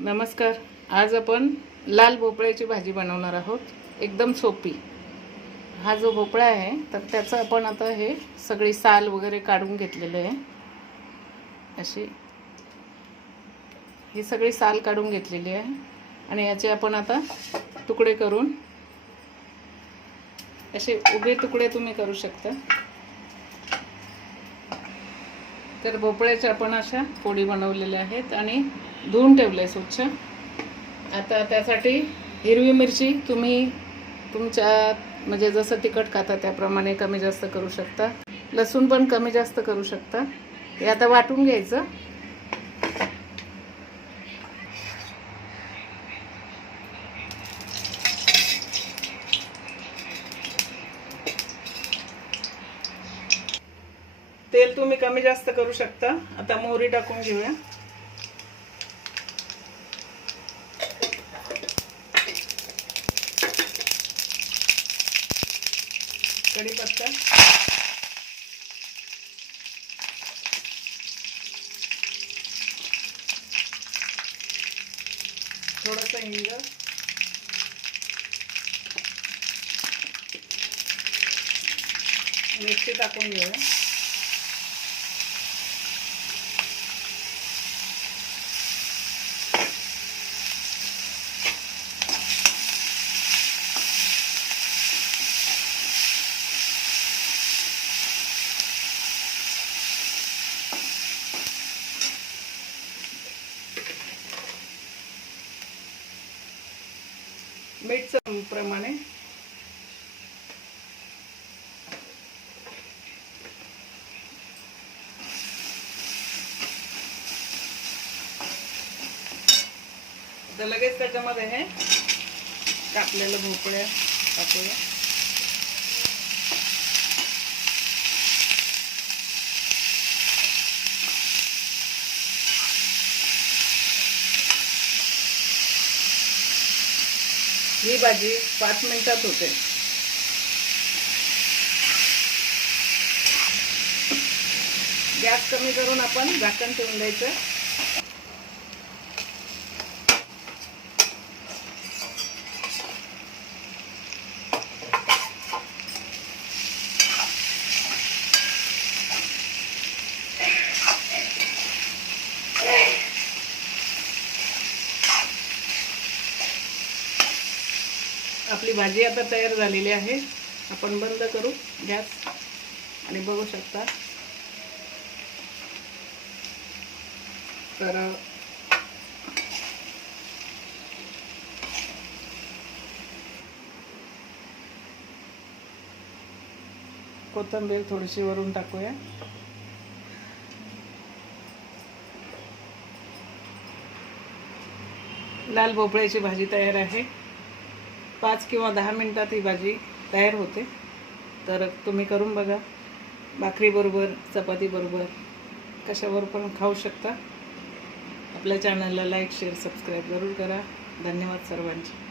नमस्कार. आज आपण लाल भोपळ्याची भाजी बनवणार आहोत. एकदम सोपी. हा जो भोपळा आहे तर त्याचं आपण आता हे सगळी साल वगैरे काढून घेतलेलं आहे. अशी ही सगळी साल काढून घेतलेली आहे आणि याचे आपण आता तुकडे करून असे उभे तुकडे तुम्ही करू शकता. तर भोपळ्याच्या आपण अशा फोडी बनवलेल्या आहेत आणि धुवून ठेवले स्वच्छ. आता त्यासाठी हिरवी मिरची तुम्ही तुमच्या म्हणजे जसं तिखट खाता त्याप्रमाणे कमी जास्त करू शकता. लसूण पण कमी जास्त करू शकता. हे आता वाटून घ्यायचं. तेल तुम्ही कमी जास्त करू शकता. आता मोहरी टाकून घेऊया. कढीपत्ता, थोडासा हिंग, मिरची टाकून घेऊया. मीठ प्रमाणे तर लगेच त्याच्यामध्ये हे कापलेलं भोपळ्या टाकूया. ही भाजी 5 मिनिटात होते. गॅस कमी करून आपण झाकण ठेवून द्यायचं. आपली भाजी आता तयार झालेली आहे. आपण बंद करू गॅस आणि बघू शकता. तर कोथिंबीर थोडीशी वरून टाकूया. लाल भोपळ्याची भाजी तयार आहे. 5 किंवा 10 मिनिटात ही भाजी तयार होते. तर तुम्ही करून बघा. भाकरीबरोबर, चपातीबरोबर, कशावर पण खाऊ शकता. आपल्या चॅनलला लाईक, शेअर, सबस्क्राईब जरूर करा. धन्यवाद सर्वांचे.